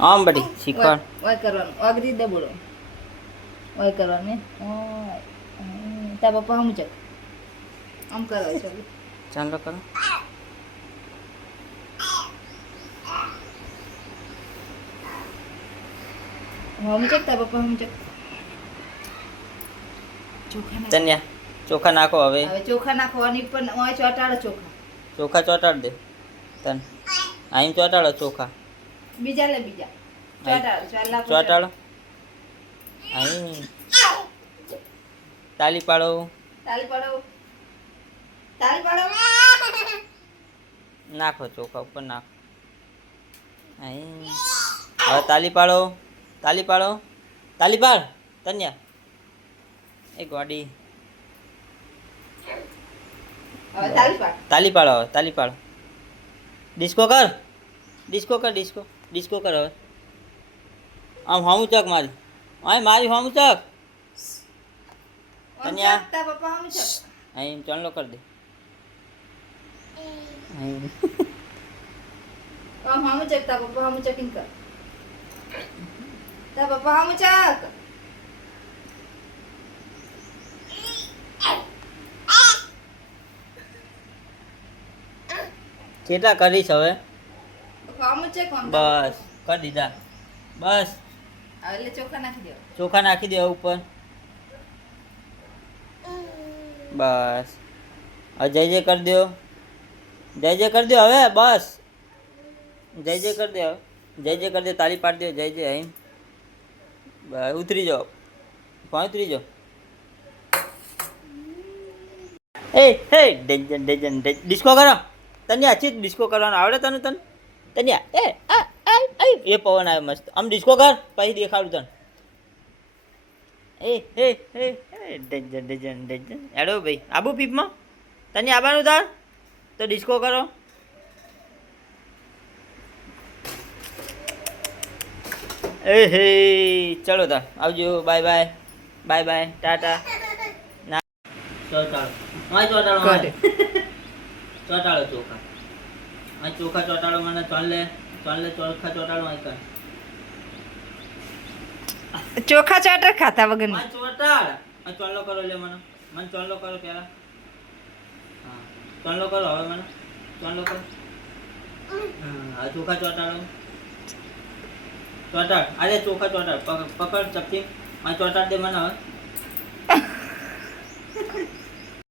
આમ બડી શીખવાડ ઓય કરવાનું અગરી દે બોલો ઓય કરવાનું તા પપ્પા હમ ચક આમ કરો છો ચાલો કરો હમ ચક તા પપ્પા હમ ચક ચોખા નાખો તન્યા ચોખા નાખો હવે હવે ચોખા નાખવાની પણ ઓય ચોટાડો ચોખા ચોખા ચોટાડ દે તન આઈમ ચોટાડો ચોખા બીજા લે બીજા ચોટાડો ચાલા ચોટાડો આઈ તાલી પાડો તાલી પાડો તાલી પાડો નાખો ચોખા ઉપર નાખો આઈ હવે તાલી પાડો તાલી પાડો તાલી પાડ તન્યા એ ગોડી હવે તાલી પાડ તાલી પાડો હવે તાલી પાડો ડિસ્કો કર ડિસ્કો કર ડિસ્કો ડિસ્કો કર હવે આમ હામું ચક મારી આય મારી હામું ચક કન્યા. તા પપ્પા હમ ચક અહીં ચાલો કર દે અહીં આમ હમ ચક તા પપ્પા હમ ચકિંગ કર તા પપ્પા હમ ચક કેટલા કરીશ હવે પપ્પા હમ ચક આમ બસ કરી દીધા બસ હવે એટલે ચોખા નાખી દો ચોખા નાખી દેવા ઉપર બસ હવે જય જય કરી દો જય જય કરી દો હવે બસ જય જય કરી દો હવે જય જય કરી દો તાળી પાડી દો જય જય અહીં બસ ઉતરી જાઓ પણ ઉતરી જાઓ એ હે ડેન્જન ડેન્જન ડિસ્કો કરો તને આછી ડિસ્કો કરવાનો આવડે તને તને એ આ એ પવન આવ્યો મસ્ત આમ ડિસ્કો કર પછી દેખાડું તને એ હે હે ડેન્જન ડેન્જન ડેન્જન એડો ભાઈ આબુ પીપમાં તને આવવાનું તાર તો ડિસ્કો કરો એ હે ચલો તાર આવજો bye bye bye bye Tata ના ચોટાડો હા ચોટાડો ચોટાડો ચોખા આ ચોખા ચોટાડો મને ચાલે ચોખા ચોટાડો આ કર ચોખા ચાટર ખાતા વગર આ ચોટાડ આ ચાલો કરો લે મને ચાલો કરો પેલા હા ચાલો કરો હવે મને ચાલો કરો આ ચોખા ચોટાડો ચોટાડ અરે ચોખા ચોટાડ પકડ ચપટી આ ચોટાડ દે મને હવે